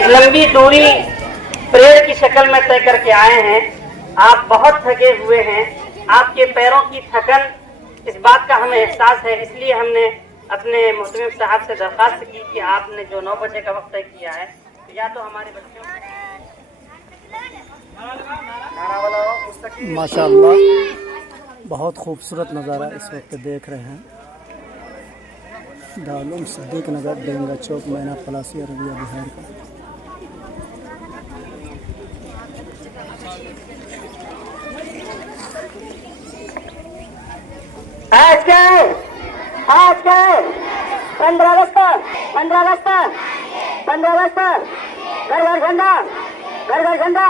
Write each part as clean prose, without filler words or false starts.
एक लंबी दूरी परेड की शक्ल में तय करके आए हैं। आप बहुत थके हुए हैं, आपके पैरों की थकन, इस बात का हमें एहसास है। इसलिए हमने अपने मोहतरम साहब से दरख्वास्त की कि आपने जो 9 बजे का वक्त तय किया है, या तो हमारे बच्चों माशाअल्लाह बहुत खूबसूरत नज़ारा इस वक्त देख रहे हैं। दारुल उलूम सिद्दीक नगर, डेंगा चौक, मैना पलासी, अररिया, बिहार का। आज 15 अगस्त, 15 अगस्त, 15 अगस्त, घर घर झंडा, घर घर झंडा,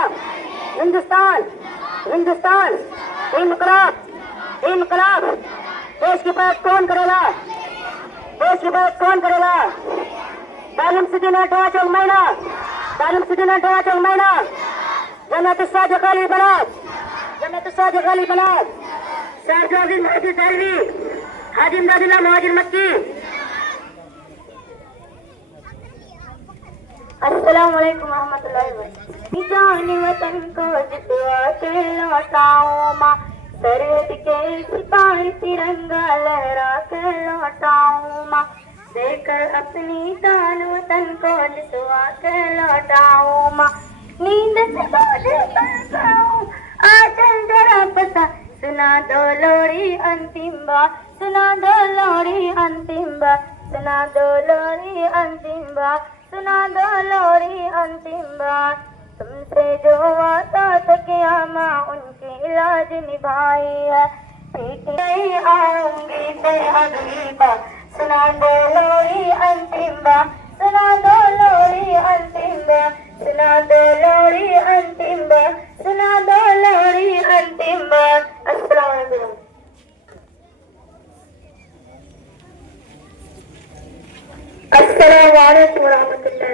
हिंदुस्तान, हिंदुस्तान, इनकलाब, इनकलाब। देश की बात कौन करेगा? देश की बात कौन करेगा? दारुल सिद्दीक नगर चौक मैना, दारुल सिद्दीक नगर चौक मैना, जन्नत साजिद अली बनात, जन्नत साजिद अली बनात, शाहजादी महदी सैलवी, हाजी इमदादुल्लाह मुहाजिर मक्की। अस्सलाम वालेकुम रहमतुल्लाहि व बरकातहू। जान वतन को जितवा के लौटाऊं माँ, सरहद के सिपाही तिरंगा लहरा के लौटाऊं माँ, देकर अपनी जान वतन को जितवा के लौटाऊं माँ। नींद से बादल बरसाऊं, आचल जरा पता, सुना दो लोरी अंतिम बार, सुना दो लोरी अंतिम बार, सुना दो लोरी अंतिम बार, सुना दो लोरी अंतिम बार। तुमसे जो वादा था किया माँ, उनकी इलाज निभाई है, पीट नहीं आऊंगी मैं अगली बार, सुना दो लोरी अंतिम बार, सुना दो लोरी अंतिम बार, सुना दो लोरी अंतिम बार, सुना दो लोरी अंतिम बार। अस्सलाम वालेकुम। अस्सलाम वालेकुम रहमतुल्लाह।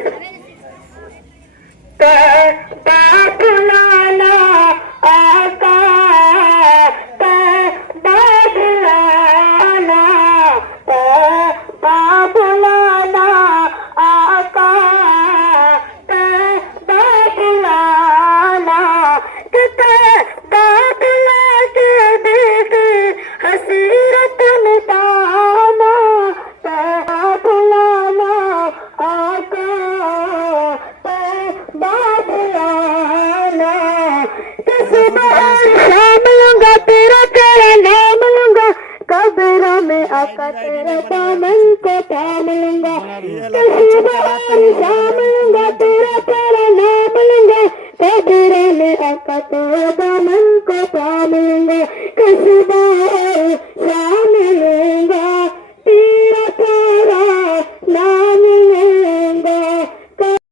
बुलाना आका, बुलाना, बुलाना आका, बुलाना, बुला के देखे हसीरत मिटाना, बुलाना आका, शाम लूंगा तेरा तेरा नाम लूंगा, कब्रों में आका तेरा दामन को थाम लूंगा। शाम लूंगा तेरा तेरा नाम लूंगा, कब्रों में आका तेरा दामन को थाम लूंगा। शाम